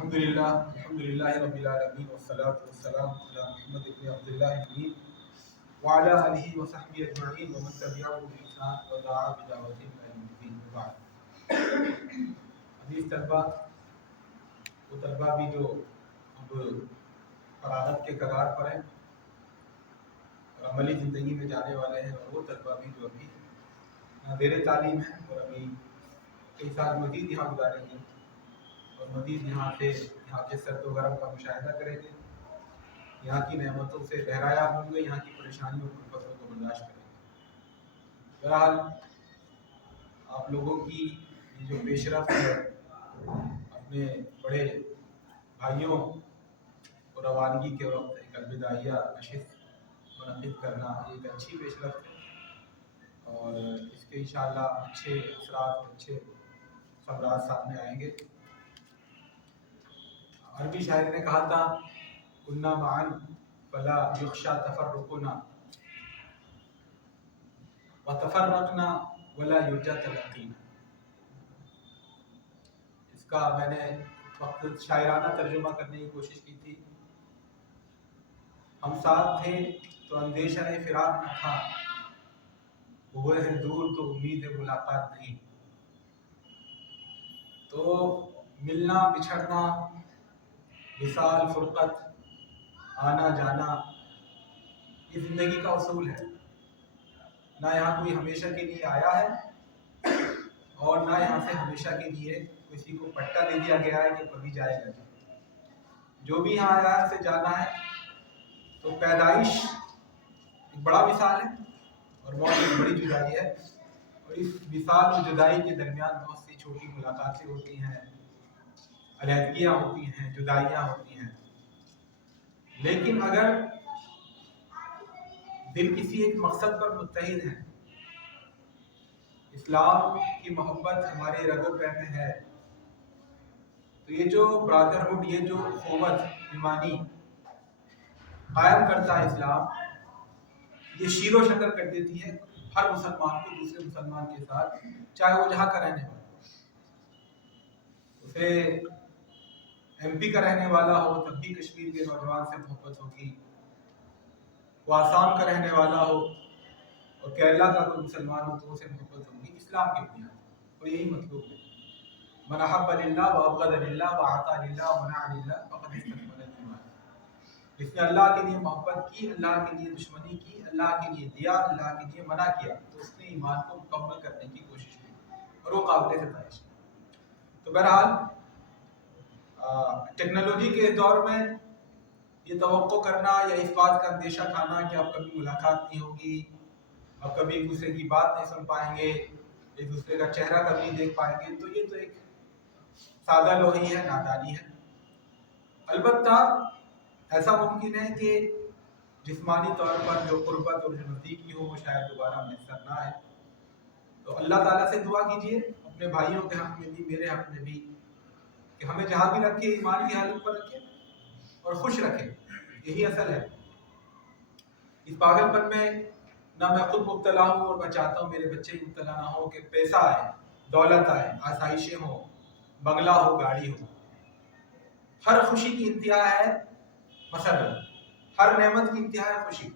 الحمدللہ رب العالمین والصلاة والسلام علی محمد بن عبداللہ الامین وعلی آلہ وصحبہ اجمعین ومن تبعهم بإحسان ودعا بدعوتهم إلی یوم الدین وبعد۔ عزیز طلبہ، وہ طلبہ بھی جو اب فراغت کے کگار پر ہیں اور عملی زندگی میں جانے والے ہیں، اور وہ طلبہ بھی جو ابھی زیر تعلیم ہیں اور ابھی کئی سال مزید یہاں گزاریں گے اور مزید یہاں کے سرد و گرم کا مشاہدہ کریں گے، یہاں کی نعمتوں سے بہرایاب ہوں گے، یہاں کی پریشانیوں اور کلفتوں کو برداشت کریں گے۔ بہرحال آپ لوگوں کی یہ جو پیش رفت ہے اپنے بڑے بھائیوں کو روانگی کے وقت ایک الوداعیہ نشست منعقد کرنا ایک اچھی پیش رفت ہے، اور اس کے انشاءاللہ اچھے اثرات اچھے ثمرات سامنے آئیں گے۔ عربی شاعر نے کہا تھا کنا معا فلا یخشی تفرقنا وتفرقنا ولا یرجی تلاقینا۔ اس کا میں نے وقت شاعرانہ ترجمہ کرنے کی کوشش کی تھی۔ ہم ساتھ تھے تو اندیشہ فراق نہ تھا، ہوئے ہیں دور تو امید ملاقات نہیں۔ تو ملنا بچھڑنا، وصال فرقت، آنا جانا، یہ زندگی کا اصول ہے۔ نہ یہاں کوئی ہمیشہ کے لیے آیا ہے اور نہ یہاں سے ہمیشہ کے لیے کسی کو پٹا دے دیا گیا ہے کہ کبھی جائے گا۔ جو بھی یہاں آیا ہے اسے جانا ہے۔ تو پیدائش ایک بڑا مثال ہے اور موت ایک بڑی جدائی ہے، اور اس مثال اور جدائی کے درمیان بہت سی چھوٹی ملاقاتیں ہوتی ہیں، علیحدگیاں ہوتی ہیں، جدائیاں ہوتی ہیں۔ لیکن اگر دل کسی ایک مقصد پر متحد ہے، اسلام کی محبت ہمارے رگ و پے میں ہے، تو یہ جو برادرہڈ، یہ جو اخوت ایمانی قائم کرتا ہے اسلام، یہ شیر و شکر کر دیتی ہے ہر مسلمان کو دوسرے مسلمان کے ساتھ، چاہے وہ جہاں کا رہنے والا اسے ایم پی کا رہنے والا ہو تب بھی کشمیر کے نوجوان سے محبت ہوگی، وہ آسام کا رہنے والا ہو اور کیرلا کا کوئی مسلمان ہو تو اسے محبت ہوگی اسلام کی بنیاد پر۔ اور یہی مطلوب ہے، من احب للہ وابغض للہ واعطى للہ ومنع للہ فقد استكمل الایمان۔ جس نے اللہ کے لیے محبت کی، اللہ کے لیے دشمنی کی، اللہ کے لیے دیا، اللہ کے لیے منع کیا، تو اس نے ایمان کو مکمل کرنے کی کوشش کی اور وہ قابل ستائش ہے۔ تو بہرحال ٹیکنالوجی کے اس دور میں یہ توقع کرنا یا اس بات کا اندیشہ کھانا کہ اب کبھی ملاقات نہیں ہوگی، اب کبھی ایک دوسرے کی بات نہیں سن پائیں گے، ایک دوسرے کا چہرہ کبھی نہیں دیکھ پائیں گے، تو یہ تو ایک سادہ لوہی ہے، نادانی ہے۔ البتہ ایسا ممکن ہے کہ جسمانی طور پر جو قربت اور جو نزدیکی ہو وہ شاید دوبارہ میسر نہ آئے، تو اللہ تعالیٰ سے دعا کیجیے اپنے بھائیوں کے حق میں بھی، میرے حق میں بھی، کہ ہمیں جہاں بھی رکھے ایمان کی حالت پر رکھے اور خوش رکھے۔ یہی اصل ہے۔ اس پاگل پن میں نہ میں خود مبتلا ہوں اور میں چاہتا ہوں میرے بچے مبتلا نہ ہوں کہ پیسہ آئے، دولت آئے، آسائشیں ہوں، بنگلہ ہو، گاڑی ہو۔ ہر خوشی کی انتہا ہے مسرت، ہر نعمت کی انتہا ہے خوشی۔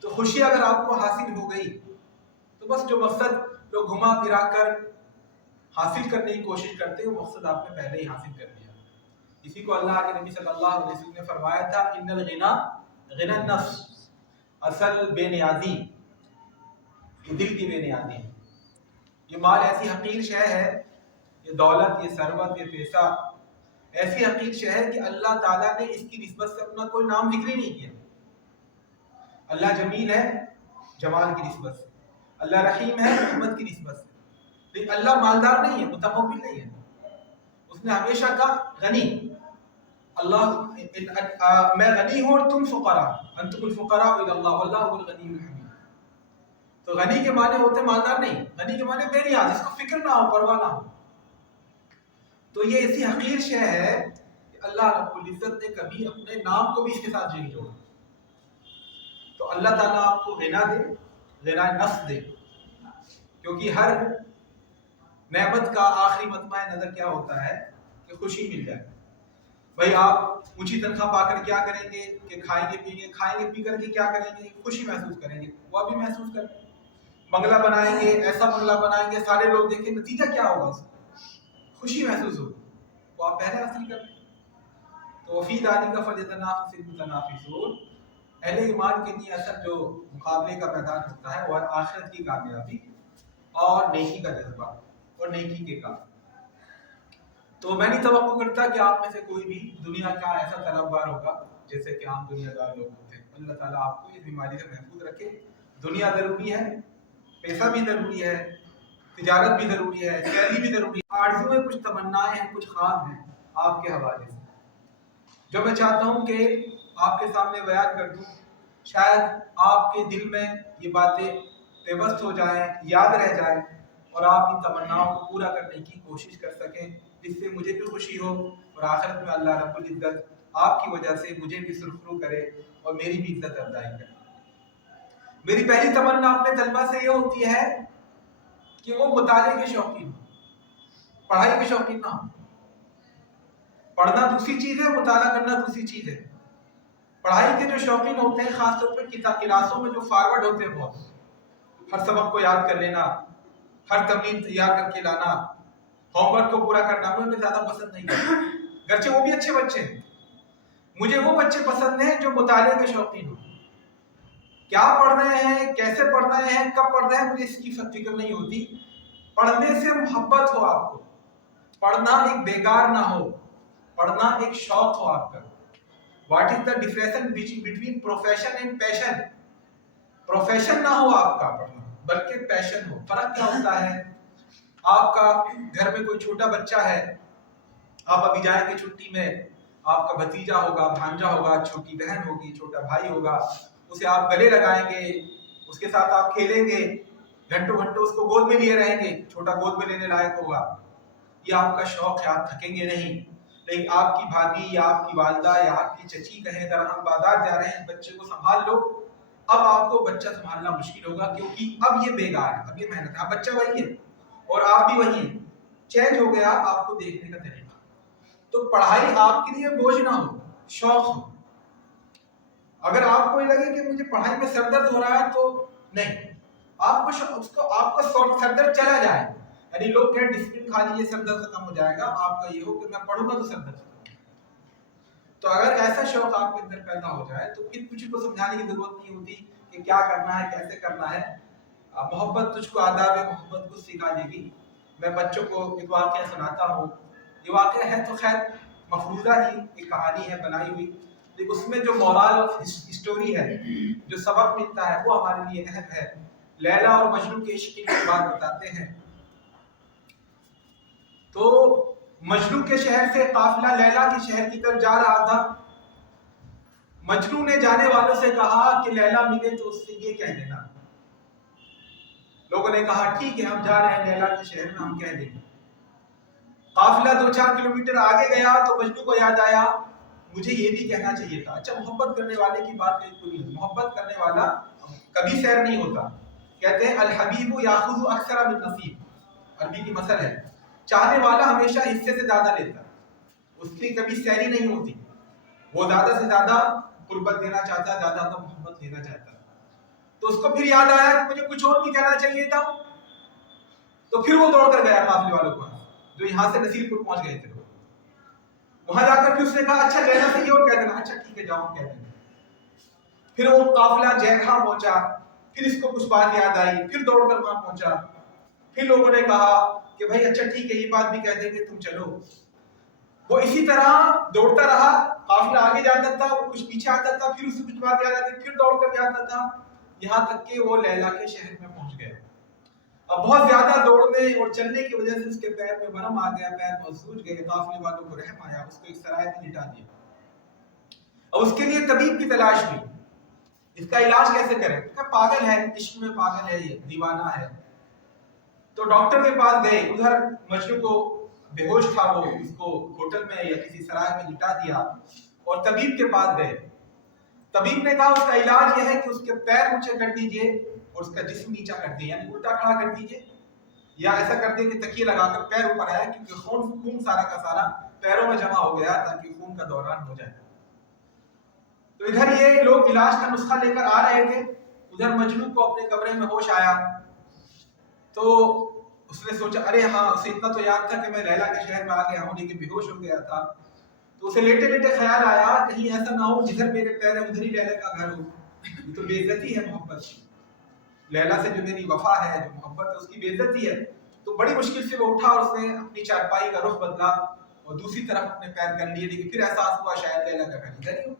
تو خوشی اگر آپ کو حاصل ہو گئی تو بس جو مقصد لوگ گھما پھرا کر حاصل کرنے کی کوشش کرتے ہیں وہ مقصد آپ نے پہلے ہی حاصل کر لیا۔ اسی کو اللہ کے نبی صلی اللہ علیہ وسلم نے فرمایا تھا ان الغنى غنى النفس، اصل بے نیازی یہ دل کی بے نیازی ہے۔ یہ مال ایسی حقیر شے ہے، یہ دولت، یہ ثروت، یہ پیسہ ایسی حقیر شے ہے کہ اللہ تعالیٰ نے اس کی نسبت سے اپنا کوئی نام ذکر ہی نہیں کیا۔ اللہ جمیل ہے جمال کی نسبت سے، اللہ رحیم ہے رحمت کی نسبت سے، لیکن اللہ مالدار نہیں ہے، متمول نہیں ہے۔ اس نے ہمیشہ کہا غنی، اللہ میں غنی ہوں اور تم فقراء، انتم الفقراء الی اللہ واللہ هو الغنی الحمید۔ تو غنی کے معنی ہوتے مالدار نہیں، غنی کے معنی بے نیاز، جس کو فکر نہ ہو، پرواہ نہ ہو۔ تو یہ ایسی حقیر شے ہے کہ اللہ رب العزت نے کبھی اپنے نام کو بھی اس کے ساتھ نہیں جوڑا۔ تو اللہ تعالیٰ آپ کو غنا دے، غنا نفس دے، کیونکہ ہر نعمت کا آخری مطمع نظر کیا ہوتا ہے؟ کہ خوشی مل جائے. بھائی آپ اونچی تنخواہ پا کر کیا کریں گے کہ کھائیں گے پی کر کے کیا کریں گے؟ خوشی محسوس کریں گے. وہ بھی محسوس کریں. بنگلہ بنائیں گے، ایسا بنگلہ بنائیں گے، سارے لوگ دیکھیں، نتیجہ کیا ہوگا؟ اس خوشی محسوس ہوگی. وہ آپ پہلے حاصل کریں. تو وفی دانی کا فلیتنافس المتنافسون، اہل ایمان کے لیے اصل جو مقابلے کا میدان ہوتا ہے وہ آخرت کی کامیابی اور نیکی کا جذبہ اور نیکی کے کام. تو میں نہیں توقع کرتا کہ آپ میں سے کوئی بھی دنیا کا ایسا طلبگار ہوگا جیسے کہ عام دنیا دار لوگ ہوتے ہیں. اللہ تعالیٰ آپ کو اس بیماری سے محفوظ رکھے. دنیا ضروری ہے، پیسہ بھی ضروری ہے، تجارت بھی ضروری ہے، سیلری بھی ضروری ہے. آرزویں، کچھ تمنائیں ہیں، کچھ خواب ہیں آپ کے حوالے سے جو میں چاہتا ہوں کہ آپ کے سامنے بیان کر دوں. شاید آپ کے دل میں یہ باتیں پیوست ہو جائیں، یاد رہ جائیں اور آپ ان تمناؤں کو پورا کرنے کی کوشش کر سکیں، جس سے مجھے بھی خوشی ہو اور آخرت میں اللہ رب العزت آپ کی وجہ سے مجھے بھی سرخرو کرے اور میری بھی عزت افزائی کرے. میری پہلی تمنا اپنے طلبہ سے یہ ہوتی ہے کہ وہ مطالعے کے شوقین ہوں، پڑھائی کے شوقین نہ ہوں. پڑھنا دوسری چیز ہے، مطالعہ کرنا دوسری چیز ہے. پڑھائی کے جو شوقین ہوتے ہیں، خاص طور پہ کلاسوں میں جو فارورڈ ہوتے ہیں، بہت ہر سبق کو یاد کر لینا، ہر تمرین تیار کر کے لانا، ہوم ورک کو پورا کرنا، مجھے زیادہ پسند نہیں ہے. گرچہ وہ بھی اچھے بچے ہیں، مجھے وہ بچے پسند ہیں جو مطالعے کے شوقین ہوں. کیا پڑھ رہے ہیں، کیسے پڑھ رہے ہیں، کب پڑھ رہے ہیں، مجھے اس کی فکر نہیں ہوتی. پڑھنے سے محبت ہو آپ کو، پڑھنا ایک بیگار نہ ہو، پڑھنا ایک شوق ہو آپ کا. What is the difference between profession and passion? Profession نہ ہو آپ کا پڑھنا، بلکہ پیشن ہو. فرق کیا ہوتا ہے؟ آپ کا گھر میں کوئی چھوٹا بچہ ہے، آپ ابھی جائیں گے چھٹی میں، آپ کا بھتیجا ہوگا، بھانجا ہوگا، چھوٹی بہن ہوگی، چھوٹا بھائی ہوگا، اسے آپ گلے لگائیں گے، اس کے ساتھ آپ کھیلیں گے، گھنٹوں گھنٹوں اس کو گود میں لیے رہیں گے. چھوٹا گود میں لینے لائق ہوگا. یہ آپ کا شوق ہے، آپ تھکیں گے نہیں. لیکن آپ کی بھابھی یا آپ کی والدہ یا آپ کی چچی کہیں ذرا ہم بازار جا رہے ہیں، بچے کو سنبھال لو. اب آپ کو بچہ سنبھالنا مشکل ہوگا، کیونکہ اب یہ بیگار ہے، اب یہ محنت ہے. اب بچہ وہی ہے اور آپ بھی وہی ہیں. چینج ہو گیا آپ کو دیکھنے کا طریقہ. تو پڑھائی آپ کے لیے بوجھ نہ ہو، شوق ہو. اگر آپ کو یہ لگے کہ مجھے پڑھائی میں سر درد ہو رہا ہے تو نہیں، آپ کو سر درد چلا جائے. یعنی لوگ کہیں ڈسپلن کھا لیجیے سر درد ختم ہو جائے گا، آپ کا یہ ہو کہ میں پڑھوں گا تو سر درد ختم. تو اگر ایسا شوق آپ کے اندر پیدا ہو جائے تو پھر کسی کو سمجھانے کی ضرورت نہیں ہوتی کہ کیا کرنا ہے، کیسے کرنا ہے. محبت تجھ کو آداب محبت کو سکھا دے گی. میں بچوں کو ایک واقعہ سناتا ہوں. یہ واقعہ ہے تو خیر مفروضہ ہی ایک کہانی ہے بنائی ہوئی، لیکن اس میں جو مورال آف اسٹوری ہے، جو سبق ملتا ہے، وہ ہمارے لیے اہم ہے. لیلا اور مجنو کے عشق کی بات بتاتے ہیں. تو مجنو کے شہر سے قافلہ لیلا کے شہر کی طرف جا رہا تھا. مجنو نے جانے والوں سے کہا کہ لیلا ملے تو اس سے یہ کہہ دینا. لوگوں نے کہا ٹھیک ہے، ہم جا رہے ہیں لیلا کے شہر میں، ہم کہہ دیں گے. قافلہ 2-4 کلومیٹر آگے گیا تو مجنو کو یاد آیا مجھے یہ بھی کہنا چاہیے تھا. اچھا، محبت کرنے والے کی بات نہیں، محبت کرنے والا کبھی سیر نہیں ہوتا. کہتے ہیں الحبیب یاخذ اکثر من نصیب، عربی کی مثل ہے. چاہنے والا ہمیشہ حصے سے زیادہ لیتا، اس کی کبھی سیری نہیں ہوتی. وہ زیادہ سے زیادہ قربت دینا چاہتا ہے، زیادہ تو محبت لینا چاہتا ہے. تو اس کو پھر یاد آیا کہ مجھے کچھ اور بھی کہنا چاہیے تھا. تو پھر وہ دوڑ کر گیا قافلے والوں کو جو یہاں سے نصیر پور پہنچ گئے تھے. وہاں جا کر پھر اس نے کہا اچھا لینا سے یہ اور کہہ دینا. اچھا ٹھیک ہے، جاؤ کہہ دینا. پھر وہ قافلہ جیکھا پہنچا. پھر اس کو کچھ بات یاد آئی، پھر دوڑ کر وہاں پہنچا. پھر لوگوں نے کہا کہ بھائی اچھا ٹھیک ہے، یہ بات بھی کہہ دیں گے، تم چلو. وہ اسی طرح دوڑتا رہا. قافلہ آگے جاتا تھا، وہ کچھ پیچھے آتا تھا، پھر اسے کچھ بات یاد آتی، پھر دوڑ کر جاتا تھا، یہاں تک کہ وہ لیلا کے شہر میں پہنچ گیا. اب بہت زیادہ دوڑنے اور چلنے کی وجہ سے اس کے پیر میں ورم آ گیا، پیر بہت سوج گئے. قافلے والوں کو رحم آیا، اس کو ایک سرائے میں لٹا دیا. اور اس کے لیے طبیب کی تلاش ہوئی. اس کا علاج کیسے کریں؟ کہ پاگل ہے، عشق میں پاگل ہے، یہ دیوانہ ہے. تو ڈاکٹر کے پاس گئے. ادھر مجنو کو بے ہوش تھا، وہ اس کو ہوٹل میں یا کسی سرائے میں لٹا دیا. اور طبیب کے پاس گئے. طبیب نے کہا اس کا علاج یہ ہے کہ اس کے پیر اونچے کر دیجئے اور اس کا جسم نیچا کر دیجئے، یعنی الٹا کھڑا کر دیجئے، یا ایسا کر دیں کہ تکیے لگا کر پیر اوپر آیا، کیونکہ خون سارا کا سارا पैरों में जमा हो गया ताकि खून का दौरान हो जाए। तो इधर ये लोग इलाज का नुस्खा लेकर आ रहे थे, उधर मजनू को अपने कमरे में होश आया। तो उसने सोचा अरे हाँ, उसे इतना तो याद था कि मैं लैला के शहर में आ गया हूँ, लेकिन बेहोश हो गया था। तो उसे लेटे लेटे ख्याल आया कहीं ऐसा ना हो जिधर मेरे पैर है उधर ही लैला का घर हो। ये तो बेइज्जती है मोहब्बत की, लैला से जो मेरी वफा है, जो मोहब्बत है, उसकी बेइज्जती है। तो बड़ी मुश्किल से वो उठा और उसने अपनी चारपाई का रुख बदला और दूसरी तरफ अपने पैर कर लिए, लेकिन फिर एहसास हुआ शायद लैला का घर इधर ही हो।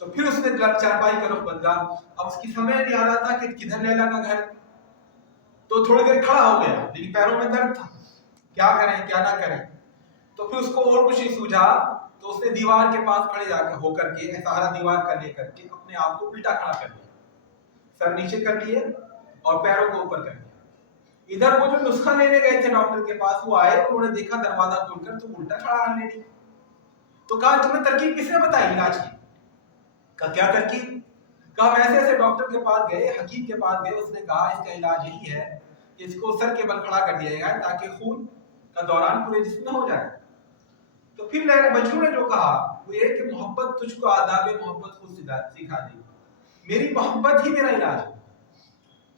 तो फिर उसने चारपाई का रुख बदला। अब उसकी समझ नहीं आ रहा था कि किधर लैला का घर। तो थोड़ी देर खड़ा हो गया, लेकिन पैरों में दर्द था, क्या करें क्या ना करें। तो फिर उसको और कुछ नहीं सूझा, तो उसने दीवार के पास खड़े जाकर होकर के सहारा दीवार का लेकर के अपने आप को उल्टा खड़ा कर लिया, सर नीचे कर लिए और पैरों को ऊपर कर लिया। इधर वो जो नुस्खा लेने गए थे डॉक्टर के पास, वो आए, उन्होंने देखा दरवाजा खोलकर तो उल्टा खड़ा है लेडी। तो कहा तुम्हें तरकीब किसने बताई इलाज की? कहा क्या तरकीब? कहा हम ऐसे ऐसे डॉक्टर के पास गए, हकीम के पास गए, उसने कहा इसका इलाज यही है कि इसको सर के बल खड़ा कर दिया जाए ताकि खून का दौरान पूरे जिस्म में हो जाए। तो फिर मजनू ने जो कहा वो ये कि मोहब्बत तुझको आदाब मोहब्बत खुद सिखा दी, मेरी मोहब्बत ही मेरा इलाज है।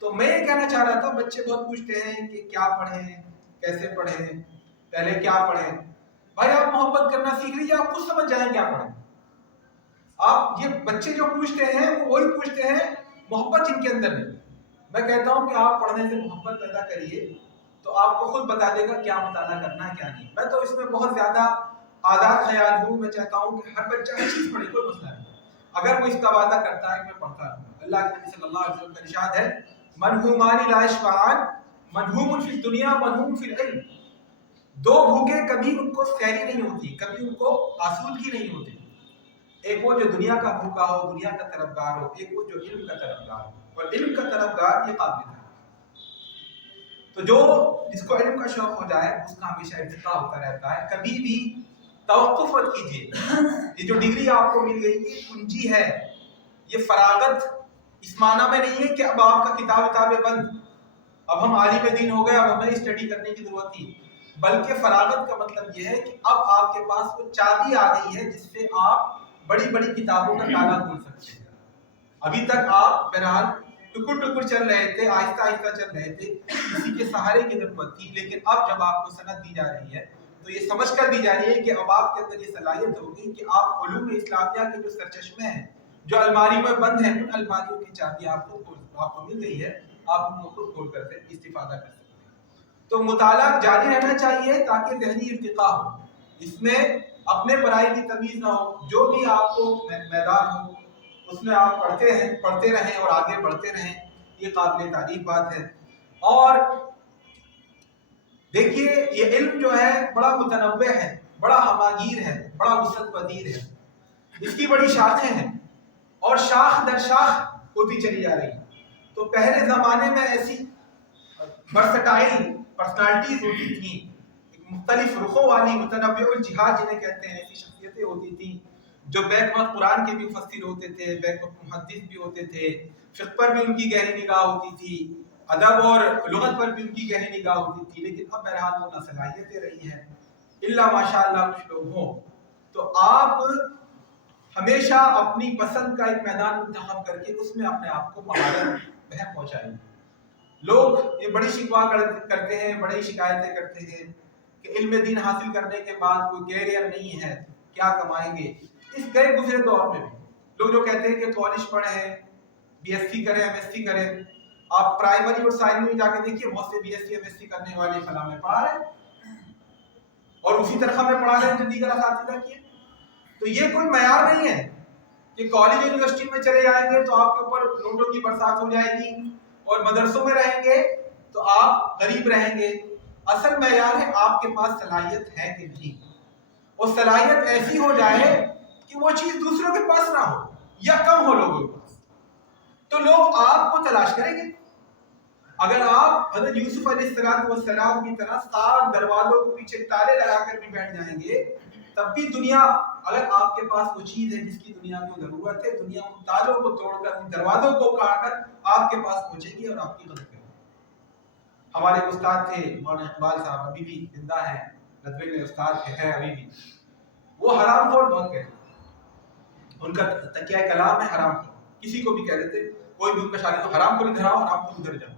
तो मैं ये कहना चाह रहा था, बच्चे बहुत पूछते हैं कि क्या पढ़ें, कैसे पढ़ें, पहले क्या पढ़ें। भाई आप मोहब्बत करना सीख लीजिए, आप खुद समझ जाएं क्या पढ़ें। आप ये बच्चे जो पूछते हैं वो वही पूछते हैं, मोहब्बत इनके अंदर नहीं। मैं कहता हूं कि आप पढ़ने से मोहब्बत पैदा करिए तो आपको खुद बता देगा क्या मुताला करना है क्या नहीं। मैं तो इसमें बहुत ज्यादा आज़ाद ख्याल हूँ, मैं चाहता हूँ कि हर बच्चा हर चीज पढ़े, कोई मसला नहीं, अगर वो इसका वादा करता है कि मैं पढ़ता रहूंगा। अल्लाह के नबी सल्लल्लाहु अलैहि वसल्लम का इरशाद है, मनहूमानी ला यशबान मनहूमुन फिल दुनिया मनहूम फिल इल्म। दो भूखे कभी उनको सैरी नहीं होती, कभी उनको आसूदगी नहीं होती। एक वो जो दुनिया का भूखा हो, दुनिया का तरफदार हो, एक वो जो इल्म का तरफदार हो। और इल्म का तरफदार ये काबिल है। तो जो जिसको इल्म का शौक हो जाए उसका हमेशा इर्तिका होता रहता है, कभी भी तवक्कुफ मत कीजिए। ये जो डिग्री आपको मिल गई ये कुंजी है, ये फरागत इस माना में नहीं है कि अब आपका किताबें बंद, अब हम आलिम दीन हो गए, अब हमें स्टडी करने की जरूरत थी। बल्कि फरागत का मतलब ये है कि अब आपके पास वो चाबी आ गई है जिससे आप बड़ी बड़ी किताबों का ताला खोल सकते हैं। अभी तक आप बहरहाल टुकुर टुकुर चल रहे थे, आहिस्ता आहिस्ता चल रहे थे, किसी के सहारे की जरूरत थी। लेकिन अब जब आपको सनद दी जा रही है तो ये समझ कर दी जा रही है कि अब आपके अंदर ये सलाहियत होगी कि आप उलूम इस्लामिया के जो सरचश्मे हैं, जो अलमारी में बंद हैं, उन अलमारियों की चाबी आपको मिल गई है, आप उनको खुद खोल कर से इस्तिफादा कर सकते हैं। तो मुताला जारी रहना चाहिए ताकि ज़हनी इर्तिका हो, इसमें अपने पढ़ाई की तमीज़ ना हो। जो भी आपको मैदान हो उसमें आप पढ़ते रहें और आगे बढ़ते रहें, ये काबिल तारीफ बात है। और देखिए ये इल्म जो है बड़ा मुतनव्वे है, बड़ा हमागीर है, बड़ा वसअत पजीर है, इसकी बड़ी शाखें हैं और शाख दर शाख होती चली जा रही है। तो पहले जमाने में ऐसी वर्सटाइल पर्सनालिटीज होती थी, मुख्तलिफ रुखों वाली मुतनव्विउल जिहाद जिन्हें कहते हैं, ऐसी शख्सियतें होती थी जो बैक वक्त कुरान के भी मुफस्सिर होते थे, बैक वक्त मुहद्दिस भी होते थे, फिक़्ह पर भी उनकी गहरी निगाह होती थी, अदब और लुगत पर भी उनकी गहरी निगाह होती थी। लेकिन अब बहरहाल वो नासलाहियतें रही हैं, इल्ला माशाअल्लाह कुछ लोग हों। तो आप हमेशा अपनी पसंद का एक मैदान इंतखाब करके उसमें अपने आप को महारत बहम पहुंचाइए। लोग ये बड़ी शिकवा करते हैं, बड़ी शिकायतें करते हैं कि इल्म दीन हासिल करने के बाद कोई कैरियर नहीं है, क्या कमाएंगे। इस गए गुजरे दौर में भी लोग जो कहते हैं कि कॉलेज पढ़े, बीएससी करें, एमएससी करें, आप प्राइमरी और साइंस में जाके देखिए, बहुत से बीएससी एमएससी करने वाले फला में पढ़ा रहे और उसी तरह में पढ़ा रहे हैं जो दीगर असातिज़ा किए। तो ये कोई मयार नहीं है कि कॉलेज यूनिवर्सिटी में चले जाएंगे तो आपके ऊपर नोटों की बरसात हो जाएगी और मदरसों में रहेंगे तो आप गरीब रहेंगे। असल मयार है आपके पास सलाहियत है कि नहीं, और सलाहियत ऐसी हो जाए कि वो चीज दूसरों के पास ना हो या कम हो लोगों के पास, तो लोग आपको तलाश करेंगे। अगर आप हज़रत यूसुफ अलैहिस्सलाम की तरह 7 दरवाजों के पीछे ताले लगाकर भी बैठ जाएंगे, तब भी दुनिया, अगर आपके पास वो चीज है जिसकी दुनिया को जरूरत है, दुनिया उन तालों को तोड़कर, उन दरवाजों को काटकर आपके पास पहुंचेगी और आपकी मदद करेगी। हमारे उस्ताद थे मौलाना इकबाल साहब, अभी भी जिंदा हैं, ندوے میں استاد ہے ابھی بھی، وہ حرام خور بہت کہتے ہیں، ان کا تکیہ کلام ہے حرام خور، کسی کو بھی کہہ دیتے کوئی بھی ان کا شاگرد تو حرام خور ادھر آؤ، حرام خور ادھر جاؤ.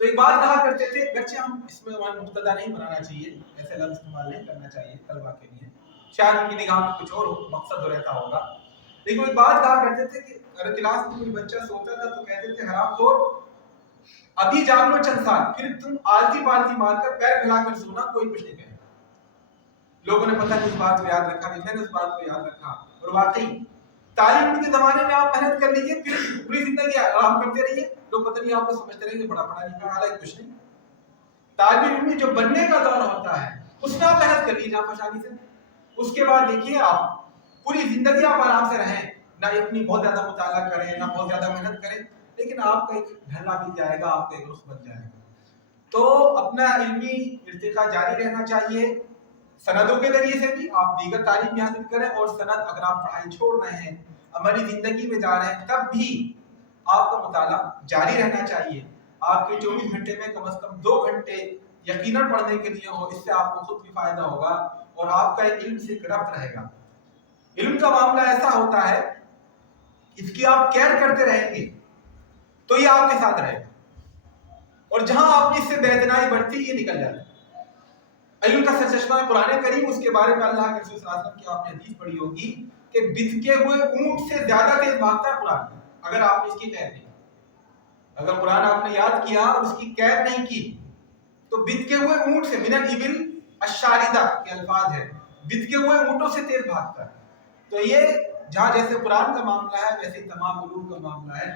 تو ایک بات کہا کرتے تھے، گرچہ ہم اس میں مقتدا نہیں بنانا چاہیے، ایسے لفظ استعمال نہیں کرنا چاہیے طلبا کے لیے، شاید ان کی نگاہ میں کچھ اور مقصد ہو رہتا ہوگا، لیکن وہ ایک بات کہا کرتے تھے کہ اگر کلاس میں کوئی بچہ سوتا تھا تو کہتے تھے حرام خور ابھی جاگ لو چند سال، پھر تم آلتی پالتی مار کر پیر پھیلا کر سونا، کوئی کچھ نہیں کہے. لوگوں نے پتہ نہیں اس بات کو یاد رکھا، میں نے اس بات کو یاد رکھا، اور واقعی تعلیم کے زمانے میں آپ محنت کر لیجیے، پھر پوری زندگی آرام کرتے رہیے، لوگ پتہ نہیں آپ کو سمجھتے رہیں گے بڑا پڑھا لکھا، حالانکہ کچھ نہیں. طالب علم جو بننے کا دور ہوتا ہے اس میں آپ محنت کر لیجیے آسانی سے، اس کے بعد دیکھیے آپ پوری زندگی آپ آرام سے رہیں، نہ اپنی بہت زیادہ مطالعہ کریں نہ بہت زیادہ محنت کریں، لیکن آپ کا ایک ڈھلنا مل جائے گا، آپ کا ایک رخ بن جائے گا. تو اپنا علمی ارتقاء جاری رہنا چاہیے، سندوں کے ذریعے سے بھی آپ دیگر تعلیم حاصل کریں، اور سند اگر آپ پڑھائی چھوڑ رہے ہیں عملی زندگی میں جا رہے ہیں تب بھی آپ کا مطالعہ جاری رہنا چاہیے. آپ کے 24 گھنٹے میں کم از کم 2 گھنٹے یقیناً پڑھنے کے لیے ہو، اس سے آپ کو خود بھی فائدہ ہوگا اور آپ کا علم سے ایک ربط رہے گا. علم کا معاملہ ایسا ہوتا ہے اس کی آپ کیئر کرتے رہیں گے تو یہ آپ کے ساتھ رہے گا، اور جہاں آپ نے اس سے بے اتنائی برتی یہ نکل جاتا ہے. علم کا سرچشمہ قرآن کریم، اس کے بارے میں اللہ کے رسول صلی اللہ علیہ وسلم کی آپ نے حدیث پڑھی ہوگی کہ بتکے ہوئے اونٹ سے زیادہ تیز بھاگتا ہے قرآن. اگر آپ نے اس کی قید نہیں، اگر قرآن آپ نے یاد کیا اور اس کی قید نہیں کی تو بتکے ہوئے اونٹ سے، من الابل الشاردہ کے الفاظ ہے، بتکے ہوئے اونٹوں سے تیز بھاگتا ہے. تو یہ جہاں جیسے قرآن کا معاملہ ہے ویسے تمام علوم کا معاملہ ہے.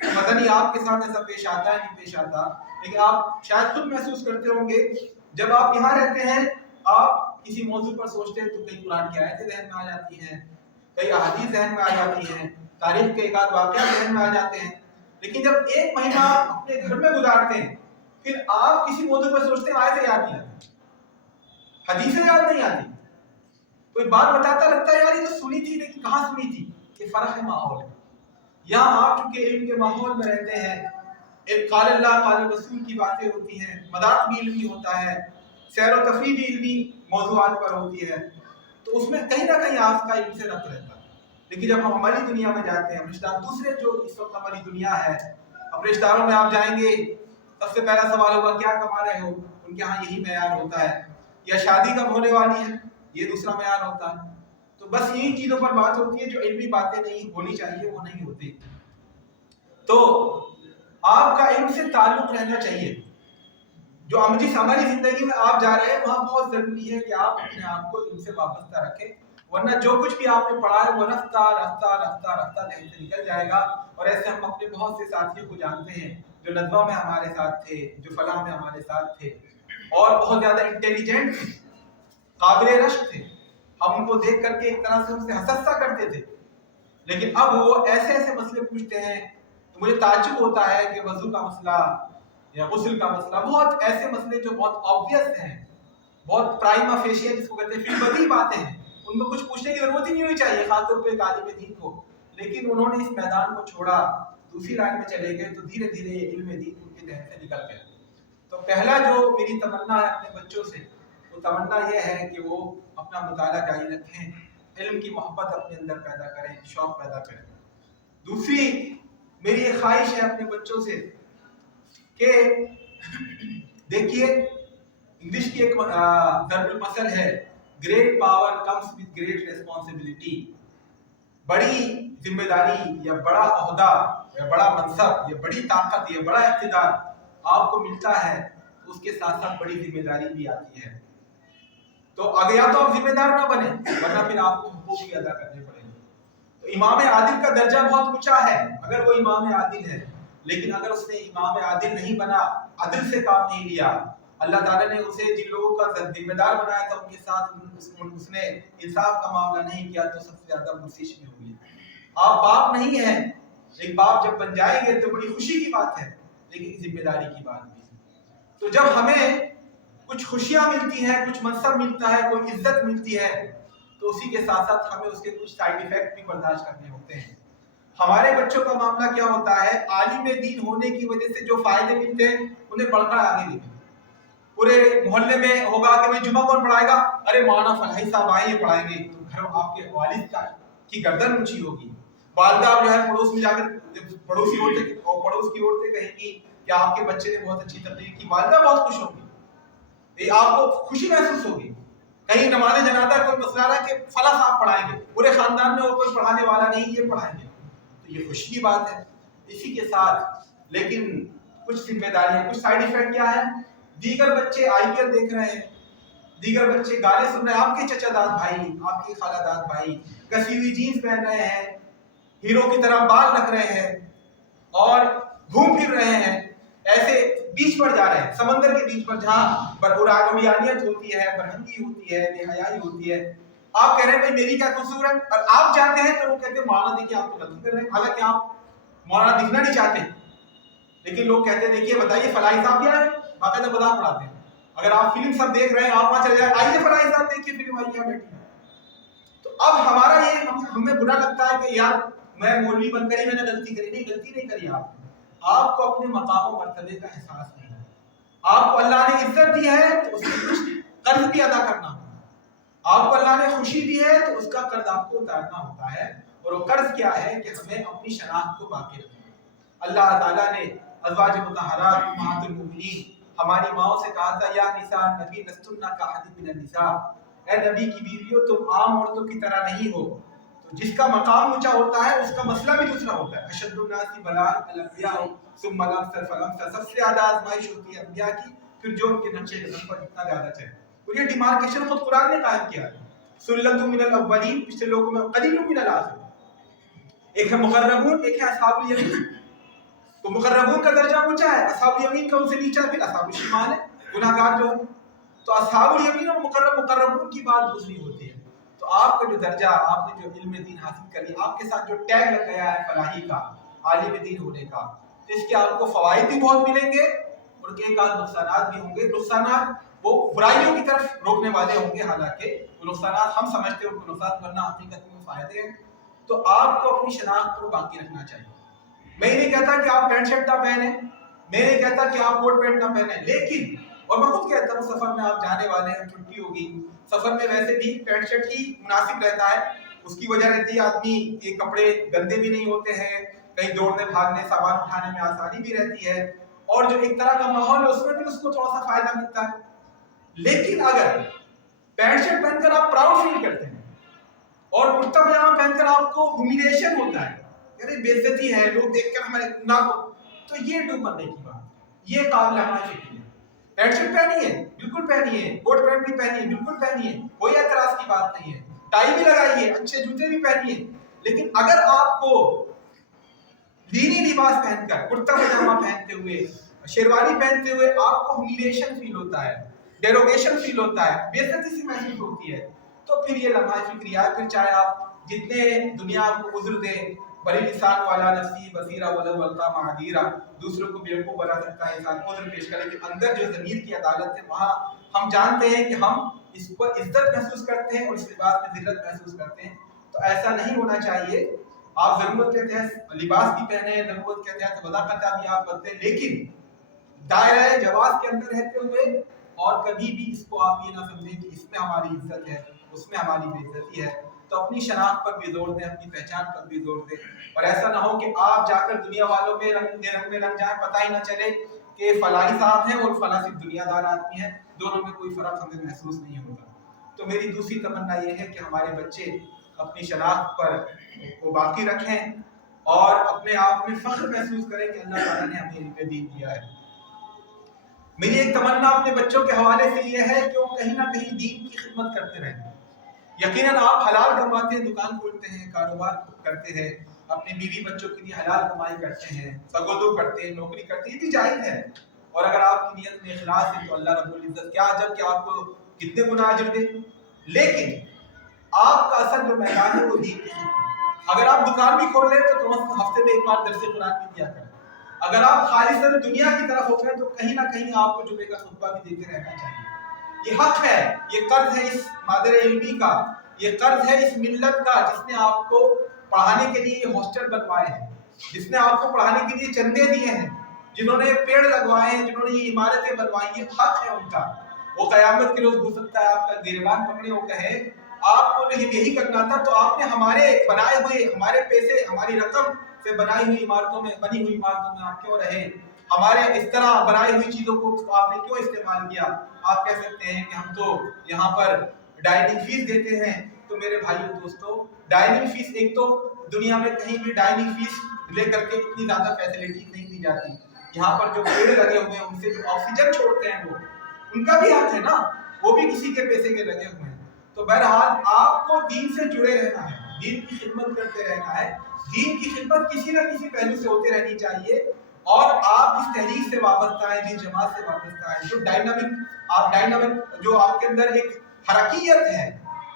پتہ نہیں آپ کے ساتھ ایسا پیش آتا ہے نہیں پیش آتا، لیکن آپ شاید خود محسوس کرتے ہوں گے جب آپ یہاں رہتے ہیں آپ کسی موضوع پر سوچتے ہیں تو کئی قرآن کی آیتیں ذہن میں آ جاتی ہیں، کئی احادیث ذہن میں آ جاتی ہیں، تاریخ کے ایک آدھ واقعات ذہن میں آ جاتے ہیں، لیکن جب ایک مہینہ اپنے گھر میں گزارتے ہیں پھر آپ کسی موضوع پر سوچتے ہیں آیتیں یاد نہیں آتی، حدیثیں یاد نہیں آتی، کوئی بات بتاتا لگتا ہے یار یہ تو سنی تھی لیکن کہاں سنی تھی. یہ فرق ہے ماحول. یہاں آپ چونکہ علم کے ماحول میں رہتے ہیں، ایک قال اللہ قال رسول کی باتیں ہوتی ہیں، مذاق بھی علمی ہوتا ہے، سیر و تفریح بھی علمی موضوعات پر ہوتی ہے، تو اس میں کہیں نہ کہیں آپ کا علم سے ربط رہتا ہے. لیکن جب ہم ہماری دنیا میں جاتے ہیں، رشتہ دار دوسرے جو اس وقت ہماری دنیا ہے، اپنے رشتہ داروں میں آپ جائیں گے سب سے پہلا سوال ہوگا کیا کما رہے ہو، ان کے ہاں یہی معیار ہوتا ہے، یا شادی کب ہونے والی ہے یہ دوسرا معیار ہوتا ہے. تو بس یہی چیزوں پر بات ہوتی ہے، جو علمی باتیں نہیں ہونی چاہیے وہ نہیں ہوتی. تو آپ کا علم سے تعلق رہنا چاہیے، جو ہماری زندگی میں آپ جا رہے ہیں وہاں بہت ضروری ہے کہ آپ اپنے آپ کو علم سے وابستہ رکھیں، ورنہ جو کچھ بھی آپ نے پڑھا ہے وہ رفتہ رفتہ رفتہ رفتہ ذہن سے نکل جائے گا. اور ایسے ہم اپنے بہت سے ساتھیوں کو جانتے ہیں جو ندوہ میں ہمارے ساتھ تھے، جو فلاح میں ہمارے ساتھ تھے، اور بہت زیادہ انٹیلیجنٹ تھے، قابل رشک تھے، ہم ان کو دیکھ کر کے ایک طرح سے ان سے حسد سا کرتے تھے، لیکن اب وہ ایسے ایسے مسئلے پوچھتے ہیں تو مجھے تعجب ہوتا ہے کہ وضو کا مسئلہ یا غسل کا مسئلہ، بہت ایسے مسئلے جو بہت آبویس ہیں، بہت پرائما فیشیا جس کو کہتے ہیں، فی البدیہہ باتیں ہیں، ان میں کچھ پوچھنے کی ضرورت ہی نہیں ہونی چاہیے خاص طور پہ ایک عالم دین کو، لیکن انہوں نے اس میدان کو چھوڑا، دوسری لائن میں چلے گئے، تو دھیرے دھیرے یہ علم دین ان کے ذہن سے نکل گیا. تو پہلا جو میری تمنا ہے اپنے بچوں سے، وہ تمنا یہ ہے کہ وہ اپنا مطالعہ جاری رکھیں، علم کی محبت اپنے اندر پیدا کریں، شوق پیدا کریں. دوسری میری یہ خواہش ہے اپنے بچوں سے کہ دیکھیے انگلش کی ایک ضرب المثل ہے، great power comes with great responsibility. بڑی ذمہ داری یا بڑا عہدہ یا بڑا منصب یا بڑی طاقت یا بڑا اقتدار آپ کو ملتا ہے تو اس کے ساتھ ساتھ بڑی ذمہ داری بھی آتی ہے. تو اگر یا تو آپ ذمہ دار نہ بنیں ورنہ پھر آپ کو حقوق بھی ادا کرنے پڑیں گے. تو امام عادل کا درجہ بہت اونچا ہے اگر وہ امام عادل ہے، لیکن اگر اس نے امام عادل نہیں بنا، عدل سے کام نہیں لیا، اللہ تعالیٰ نے اسے جن لوگوں کا ذمہ دار بنایا تھا ان کے ساتھ اس نے انصاف کا معاملہ نہیں کیا تو سب سے زیادہ پرسش میں ہوئی. آپ باپ نہیں ہیں، ایک باپ جب بن جائیں گے تو بڑی خوشی کی بات ہے، لیکن ذمہ داری کی بات بھی. تو جب ہمیں کچھ خوشیاں ملتی ہیں، کچھ منصب ملتا ہے، کوئی عزت ملتی ہے، تو اسی کے ساتھ ساتھ ہمیں اس کے کچھ سائیڈ ایفیکٹ بھی برداشت کرنے ہوتے ہیں. ہمارے بچوں کا معاملہ کیا ہوتا ہے، عالم دین ہونے کی وجہ سے جو فائدے ملتے ہیں انہیں بڑھ کر آگے لے. पूरे मोहल्ले में होगा कि भाई जुमा कौन पढ़ाएगा, अरे मौलाना फलाही साहब आए ये पढ़ाएंगे, तो घर आपके वालिद का की गर्दन ऊंची होगी। वालिदा जो है पड़ोस में जाकर पड़ोसी ओर से पड़ोस की ओर से कहेगी कि आपके बच्चे ने बहुत अच्छी तकरीर की, वालिदा बहुत खुश होगी, ये आपको खुशी महसूस होगी। कहीं नमाज जनाजा कोई मसला रहा कि फला साहब पढ़ाएंगे, पूरे खानदान में वो कोई पढ़ाने वाला नहीं, ये पढ़ाएंगे, तो ये खुशी की बात है। इसी के साथ लेकिन कुछ जिम्मेदारियां, कुछ साइड इफेक्ट क्या है, दीगर बच्चे आईपीएल देख रहे हैं, दीगर बच्चे गाने सुन रहे हैं, आपके चचादाद भाई, आपके खालादाद भाई कसी हुई जीन्स पहन रहे हैं, हीरो की तरह बाल रख रहे हैं और घूम फिर रहे हैं, ऐसे बीच पर जा रहे हैं, समंदर के बीच पर जहाँ बरउरानियत होती है, बरहंगी होती है, बेहयाई होती है। आप कह रहे हैं भाई मेरी क्या कसूर है, और आप जाते हैं तो लोग कहते हैं मौलाना देखिए आप तो गलती कर रहे हैं, हालांकि आप मौलाना दिखना नहीं चाहते, लेकिन लोग कहते हैं देखिए बताइए फलाही साहब क्या है, बाकायदा बता पढ़ाते हैं। अगर आप फिल्म सब देख रहे हैं, आप वहां चले जाए, आइए फलाही साहब देखिए फिल्म आई क्या बैठी। तो अब हमारा ये हमें बुरा लगता है कि यार मैं मौलवी बनकर ही मैंने गलती करी, नहीं गलती नहीं करी आपने, आपको अपने मकाम और मर्तबे का एहसास नहीं है, आपको अल्लाह ने इज्जत दी है तो उसकी कुछ कर्ज भी अदा करना होगा, आपको अल्लाह ने खुशी दी है तो उसका कर्ज आपको उतारना होता है, और वो कर्ज क्या है कि हमें अपनी शनाख्त को बाकी रखना। अल्लाह ताला ने अज़वाज मुतहहरात उम्महातुल मोमिनीन हमारी माओ से कहा था, या निसा नबी लस्तुन्ना कअहदिन मिनन निसा, ए नबी की बीवियों तुम आम औरतों की तरह नहीं हो। तो जिसका मकाम ऊंचा होता है उसका मसला भी दूसरा होता है। अशद्दुन्नासी बलाअन अल अंबिया सुम्मा अल-अमसल फल-अमसल, सबसे ज्यादा आजमाइश होती है अंबिया की, फिर जो उनके नक्शे कदम पर जितना ज्यादा चले। और ये डिमार्केशन खुद कुरान ने कायम किया है, सुल्लतुम मिनल अव्वलीन, पिछले लोगों में, कलीलुम मिनल आखिरीन। एक है मुकर्रबून, एक है अस्हाबुल यमीन। तो मुकर्रबून का दर्जा ऊंचा है, अस्हाबुल यमीन का उनसे नीचा, फिर अस्हाबुल शिमाल है, गुनाहगार जो है। तो अस्हाबुल यमीन और मुकर्रबून की बात दूसरी होती है। तो आपका जो दर्जा, आपने जो इल्म दीन हासिल कर लिया, आपके साथ जो टैग लग गया है फलाही का, आलिम दीन होने का, तो इसके आपको फवाइद भी बहुत मिलेंगे और एक आध नुकसानात भी होंगे। नुकसानात वो बुराइयों की तरफ रोकने वाले होंगे, हालांकि वो नुकसानात हम समझते हैं उनको नुकसान करना, हकीकत में फायदे हैं। तो आपको अपनी शनाख्त को बाकी रखना चाहिए। मैं नहीं कहता कि आप पैंट शर्ट ना पहने, मैं नहीं कहता कि आप कोट पैंट ना पहने, लेकिन और मैं खुद कहता हूँ सफर में आप जाने वाले हैं, छुट्टी होगी, सफर में वैसे भी पैंट शर्ट ही मुनासिब रहता है। उसकी वजह रहती है आदमी के कपड़े गंदे भी नहीं होते हैं, कहीं दौड़ने भागने सामान उठाने में आसानी भी रहती है, और जो एक तरह का माहौल है उसमें भी उसको थोड़ा सा फायदा मिलता है। लेकिन अगर पैंट शर्ट पहनकर आप प्राउड फील करते हैं और कुर्ता पजामा पहनकर आपको ह्यूमिलिएशन होता है, अरे बेइज्जती है, लोग देखकर हमारे ना को, तो ये डूब मरने की बात, ये काबिल हमारी फिक्र है। पैंट शर्ट पहनिए, बिल्कुल पहनिए, कोट पैंट भी पहनिए, बिल्कुल पहनिए, कोई एतराज की बात नहीं है, टाई भी लगाइए, अच्छे जूते भी पहनिए। लेकिन अगर आपको दीनी लिबास पहनकर, कुर्ता पजामा पहनते हुए, शेरवानी पहनते हुए आपको ह्यूमिलिएशन फील होता है, डेरोगेशन फील होता है, बेइज्जती सी महसूस होती है, तो फिर ये लम्हा फिक्रिया है। फिर चाहे आप जितने दुनिया को उज्र दें, बड़ी लिसान वाला नफसी बसीरा वलम वल्का मादीरा, दूसरों को बेवकूफ बना सकता है इंसान, उज्र पेश करे, लेकिन अंदर जो ज़मीर की अदालत है वहाँ हम जानते हैं कि हम इस पर इज्जत महसूस करते हैं और इस लिबास में जिल्लत महसूस करते हैं। तो ऐसा नहीं होना चाहिए। आप ज़रूरत के तहत लिबास भी पहने, ज़रूरत के तहत वज़ाक़त भी आप बदलें, लेकिन दायरे जवाज़ के अंदर रहते हुए, और कभी भी इसको आप ये ना समझें कि इसमें हमारी इज्जत है, उसमें हमारी बेइज्जती है। तो अपनी शनाख्त पर भी जोर दें, अपनी पहचान पर भी जोर दें, और ऐसा ना हो कि आप जाकर दुनिया वालों में रंग में रंग जाए, पता ही ना चले कि फलाही साहब हैं और फला सिर्फ दुनियादार आदमी है, दोनों में कोई फर्क हमें महसूस नहीं होता। तो मेरी दूसरी तमन्ना ये है कि हमारे बच्चे अपनी शनाख्त पर को बाकी रखें और अपने आप में फख्र महसूस करें कि अल्लाह ताला ने हमें इल्म दीन दिया है। मेरी एक तमन्ना अपने बच्चों के हवाले से ये है कि वो कहीं ना कहीं दीन की खिदमत करते रहें। यकीनन आप हलाल कमाते हैं, दुकान खोलते हैं, कारोबार करते हैं, अपने बीवी बच्चों के लिए हलाल कमाई करते हैं, सगोदो करते हैं, नौकरी करते हैं, ये भी जायज़ है। और अगर आपकी नीयत में इखलास है तो अल्लाह रब्बुल इज्जत क्या अजब कि आपको कितने गुना अजर दे। लेकिन आपका असल जो मैदान है वो दीन की खिदमत। अगर आप दुकान भी खोल लें तो कम से कम हफ्ते में एक बार दर्स कुरान भी दिया करें। अगर आप खालिसन दुनिया की तरफ हो गए तो कहीं ना कहीं आपको जुमे का खुतबा भी देते रहना चाहिए। ये हक है, ये कर्ज है इस मादर इल्मी का, ये कर्ज है इस मिल्लत का जिसने आपको पढ़ाने के लिए हॉस्टल बनवाए हैं, जिसने आपको पढ़ाने के लिए चंदे दिए हैं, जिन्होंने पेड़ लगवाए हैं, जिन्होंने ये इमारतें बनवाई, ये हक है उनका। वो कयामत के रोज हो सकता है आपका गिरबान पकड़े, वो कहे आपको यही करना था, तो आपने हमारे बनाए हुए, हमारे पैसे, हमारी रकम से बनाई हुई इमारतों में, बनी हुई इमारतों में आप क्यों रहे? हमारे इस तरह बनाई हुई चीजों को आपने क्यों इस्तेमाल किया? आप कह सकते हैं कि हम तो यहाँ पर डाइनिंग फीस देते हैं। तो मेरे भाइयों दोस्तों, डाइनिंग फीस, एक तो दुनिया में कहीं भी डाइनिंग फीस लेकर के इतनी ज्यादा फैसिलिटी नहीं दी जाती। यहाँ पर जो पेड़ लगे हुए हैं, उनसे जो ऑक्सीजन छोड़ते हैं, वो उनका भी हक है ना, वो भी किसी के पैसे के लगे हुए हैं। तो बहरहाल आपको दीन से जुड़े रहना है, दीन की खिदमत करते रहना है। दीन की खिदमत किसी न किसी पहलू से होती रहनी चाहिए। और आप जिस तहरीक से वाबस्ता है, जिस जमात से वाबस्ता है, जो डायनामिक जो आपके अंदर एक हरकियत है,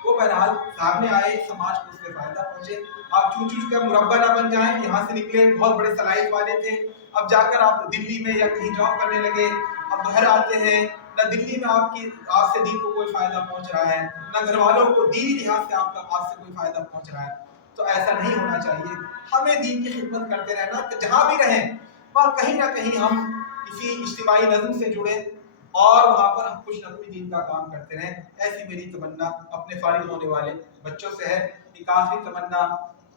वो बहरहाल सामने आए, समाज को उससे फायदा पहुंचे। आप चूं चूं का मुरब्बा ना बन जाएं। यहाँ से निकले बहुत बड़े सलाइफ वाले थे, अब जाकर आप दिल्ली में या कहीं जॉब करने लगे, अब घर आते हैं, न दिल्ली में आपसे दीन को कोई फायदा पहुंच रहा है, न घर वालों को दीनी लिहाज से आपसे कोई फायदा पहुंच रहा है। तो ऐसा नहीं होना चाहिए। हमें दीन की खिदमत करते रहना, जहां भी रहें वहाँ कहीं ना कहीं हम किसी इज्तिमाई नज़्म से जुड़े और वहाँ पर हम कुछ न कुछ दीन का काम करते रहें। ऐसी मेरी तमन्ना अपने फारिग होने वाले बच्चों से है। एक आखिरी तमन्ना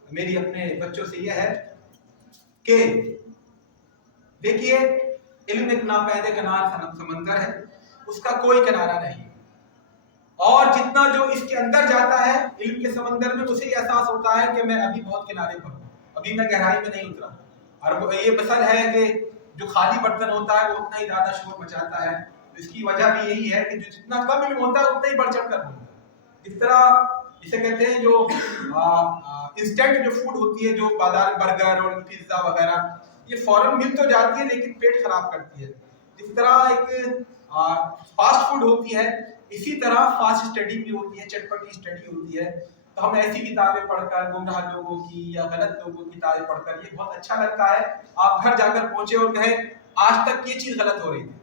मेरी अपने बच्चों से यह है कि देखिए, इल्म एक नापैदे किनार समंदर है, उसका कोई किनारा नहीं। और जितना जो इसके अंदर जाता है इल्म के समंदर में, उसे एहसास होता है कि मैं अभी बहुत किनारे पर हूँ, अभी मैं गहराई में नहीं उतरा। और ये मसल है कि जो खाली बर्तन होता है वो उतना ही ज्यादा शोर मचाता है। तो इसकी वजह भी यही है कि जो जितना कम इल्म होता है उतना ही बढ़ चढ़ कर बोलता है। इस तरह इसे कहते हैं जो इंस्टेंट जो फूड होती है, जो बाजार बर्गर और पिज्जा वगैरह, ये फौरन मिल तो जाती है लेकिन पेट खराब करती है। इस तरह एक फास्ट फूड होती है, इसी तरह फास्ट स्टडी भी होती है, चटपटी स्टडी होती है। तो हम ऐसी किताबें पढ़कर, गुमराह लोगों की या गलत लोगों की किताबें पढ़कर, ये बहुत अच्छा लगता है। आप घर जाकर पहुंचे और कहें आज तक ये चीज गलत हो रही थी,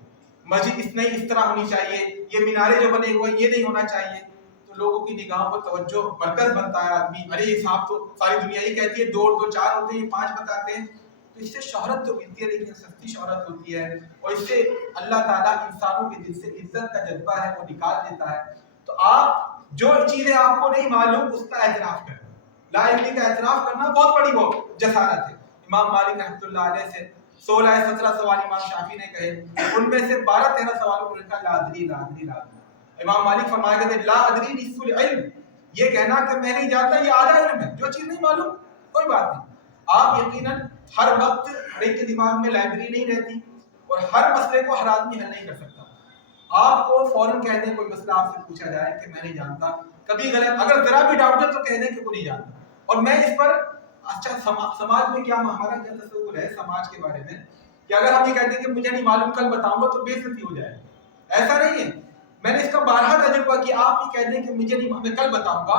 मस्जिद इस तरह होनी चाहिए, ये मीनारे जो बने हुए ये नहीं होना चाहिए। तो लोगों की निगाहों पर तवज्जो मरकज बनता है आदमी। अरे ये साहब तो सारी दुनिया ही कहती है 2 और 2 4 होते हैं, 5 बताते हैं। तो इससे शोहरत तो मिलती है लेकिन सस्ती शोहरत होती है, और इससे अल्लाह ताला इंसानों के दिल से इज्जत का जज्बा है वो निकाल देता है। तो आप जो चीजें आपको नहीं मालूम उसका एतराफ करें। ला इल्मी का एतराफ करना बहुत बड़ी वो जसारत है। इमाम मालिक रहमतुल्लाह अलैह से 16 या 17 सवाल इमाम शाफी ने कहे, उनमें से 12-13 सवालों को लिखा ला अदरी ला अदरी ला अदरी। इमाम मालिक फरमाया करते ला अदरी निस्फुल इल्म, ये कहना कि मैं नहीं जानता ये आधा इल्म है। जो चीज नहीं मालूम कोई बात नहीं। आप यकीनन हर वक्त हर एक के दिमाग में लाइब्रेरी नहीं रहती और हर मसले को हर आदमी हल नहीं कर सकता। आपको फौरन कह दें, कोई मसला आपसे पूछा जाए कि मैं नहीं जानता, कभी गलत अगर जरा भी डाउट है तो कह दें कि वो नहीं जानता। और मैं इस पर अच्छा समाज में क्या हमारा क्या तस्वीर है समाज के बारे में कि अगर हम ये कहते हैं कि मुझे नहीं मालूम कल बताऊंगा तो बेइज्जती हो जाएगी। ऐसा नहीं है। मैंने इसका बारहा तजुर्बा किया। आप ये कह दें कि मुझे नहीं, मैं कल बताऊंगा,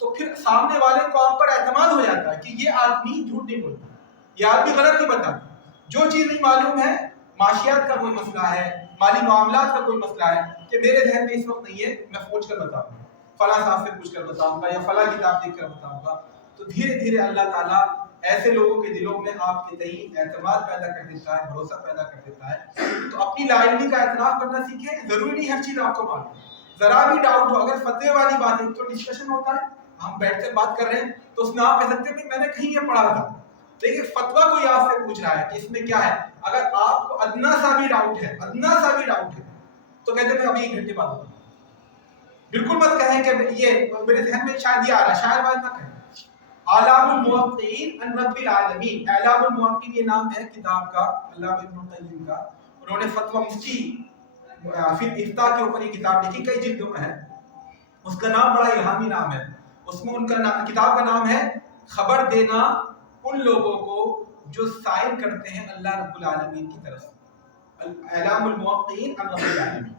तो फिर सामने वाले को आप पर एतमाद हो जाता है कि ये आदमी झूठ नहीं बोलता, ये आदमी गलत नहीं बताता। जो चीज नहीं मालूम है, माशियात का कोई मसला है, माली मामलात का कोई मसला है, कि मेरे ध्यान में इस वक्त नहीं है, मैं पूछ कर बताऊंगा, फला साहब से पूछ कर बताऊंगा या फला किताब देख कर बताऊंगा। तो धीरे धीरे अल्लाह ताला ऐसे लोगों के दिलों में आपके तई एतमाद पैदा कर देता है, भरोसा पैदा कर देता है। तो अपनी लाइल्मी का एतराफ करना सीखें। जरूरी नहीं हर चीज आपको मालूम, जरा भी डाउट हो, अगर फतवे वाली बात है तो डिस्कशन होता है, हम बैठकर बात कर रहे हैं तो उसमें आप कह सकते हैं कि मैंने कहीं ये पढ़ा था। देखिए फतवा कोई आपसे पूछ रहा है कि इसमें क्या है, अगर आपको अदना सा भी डाउट है, अदना सा भी डाउट है, तो कहते मैं अभी 1 घंटे बाद बताऊंगा। बिल्कुल मत कहें कि ये मेरे ध्यान में शायद ये आ रहा है, शायद बात ना कहें। आलामुल मुवक्किन अन रब्बिल आलमीन, आलामुल मुवक्किन ये नाम है किताब का, अल्लामा इब्न क़य्यिम का। उन्होंने फतवा मुफ्ती फिर इफ्ता के ऊपर ये किताब लिखी, कई जिल्दों में है। उसका नाम बड़ा इल्हामी नाम है। उसमें उनका किताब का नाम है खबर देना उन लोगों को जो साइन करते हैं अल्लाह रब्बुल आलमीन की तरफ से, आलामुल मुवक्किन अन रब्बिल आलमीन।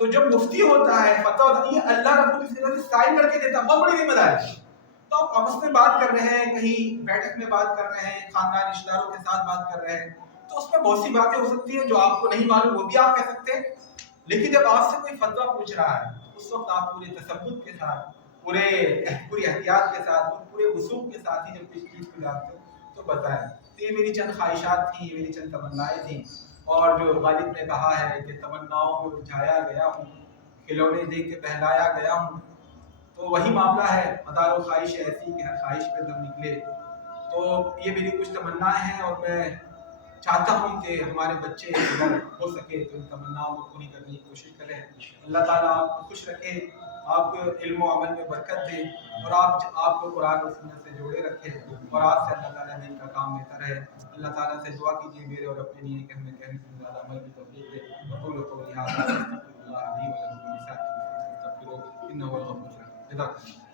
तो जब मुफ्ती होता है फतवा ये अल्लाह रब्बुल इज्जत से साइन करके देता है, बहुत बड़ी जिम्मेदारी है। तो आप आपस में बात कर रहे हैं, कहीं बैठक में बात कर रहे हैं, खानदान रिश्तेदारों के साथ बात कर रहे हैं, तो उसमें बहुत सी बातें हो सकती हैं जो आपको नहीं मालूम, वो भी आप कह सकते हैं। लेकिन जब आपसे कोई फतवा पूछ रहा है उस वक्त आप पूरे तसब्बुत के साथ, पूरी एहतियात के साथ, पूरे वसूख के साथ ही जब किसी चीज को जानते हो तो बताएं। तो ये मेरी चंद ख्वाहिशात थी, ये मेरी चंद तमन्नाएं थी। और जो गालिब ने कहा है कि तमन्नाओं में उलझाया गया हूँ, खिलौने देख के बहलाया गया हूँ, तो वही मामला है। मदारो ख्वाहिश ऐसी कि हर ख्वाहिश पे दम निकले। तो ये मेरी कुछ तमन्नाएं हैं और मैं चाहता हूँ कि हमारे बच्चे अगर हो सके तो इन तमन्नाओं को पूरी करने की कोशिश करें। अल्लाह ताला आपको खुश रखे, आपको इल्म व अमल में बरकत दे और आपको कुरान और सुन्नत से जोड़े रखे और आपसे अल्लाह ताला दीन का काम लेता रहे। अल्लाह ताला से दुआ कीजिए मेरे और अपने लिए कि हमें कहने से ज़्यादा अमल की तौफीक दे। वक़ूलु क़ौली हाज़ा वअस्तग़फिरुल्लाह ली व लकुम व लिसाइरिल मुस्लिमीन फस्तग़फिरूह इन्नहु हुवल गफ़ूरुर रहीम।